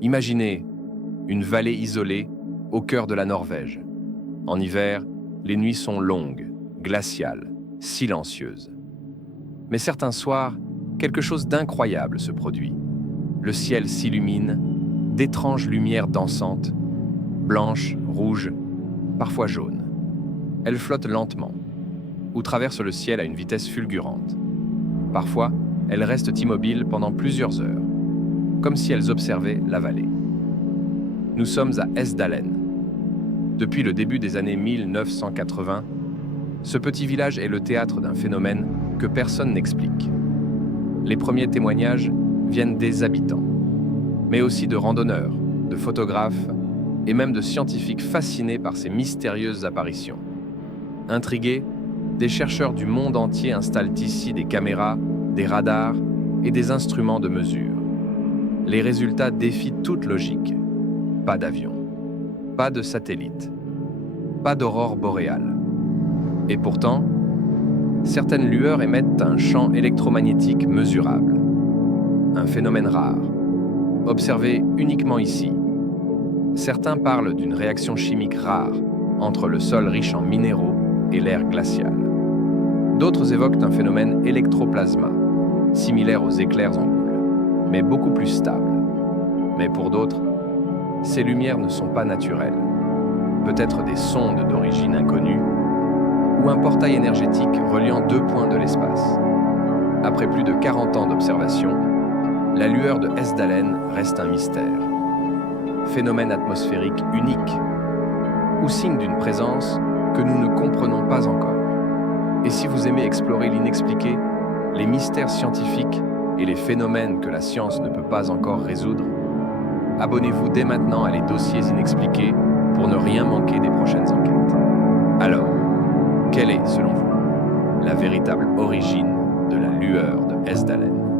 Imaginez une vallée isolée au cœur de la Norvège. En hiver, les nuits sont longues, glaciales, silencieuses. Mais certains soirs, quelque chose d'incroyable se produit. Le ciel s'illumine d'étranges lumières dansantes, blanches, rouges, parfois jaunes. Elles flottent lentement, ou traversent le ciel à une vitesse fulgurante. Parfois, elles restent immobiles pendant plusieurs heures, comme si elles observaient la vallée. Nous sommes à Esdalen. Depuis le début des années 1980, ce petit village est le théâtre d'un phénomène que personne n'explique. Les premiers témoignages viennent des habitants, mais aussi de randonneurs, de photographes et même de scientifiques fascinés par ces mystérieuses apparitions. Intrigués, des chercheurs du monde entier installent ici des caméras, des radars et des instruments de mesure. Les résultats défient toute logique. Pas d'avion, pas de satellite, pas d'aurore boréale. Et pourtant, certaines lueurs émettent un champ électromagnétique mesurable. Un phénomène rare, observé uniquement ici. Certains parlent d'une réaction chimique rare entre le sol riche en minéraux et l'air glacial. D'autres évoquent un phénomène électroplasma, similaire aux éclairs en boule, mais beaucoup plus stable. Mais pour d'autres, ces lumières ne sont pas naturelles. Peut-être des sondes d'origine inconnue, ou un portail énergétique reliant deux points de l'espace. Après plus de 40 ans d'observation, la lueur de Esdalen reste un mystère. Phénomène atmosphérique unique, ou signe d'une présence que nous ne comprenons pas encore. Et si vous aimez explorer l'inexpliqué, les mystères scientifiques et les phénomènes que la science ne peut pas encore résoudre, abonnez-vous dès maintenant à Les Dossiers Inexpliqués pour ne rien manquer des prochaines enquêtes. Alors, quelle est, selon vous, la véritable origine de la lueur de Esdalen ?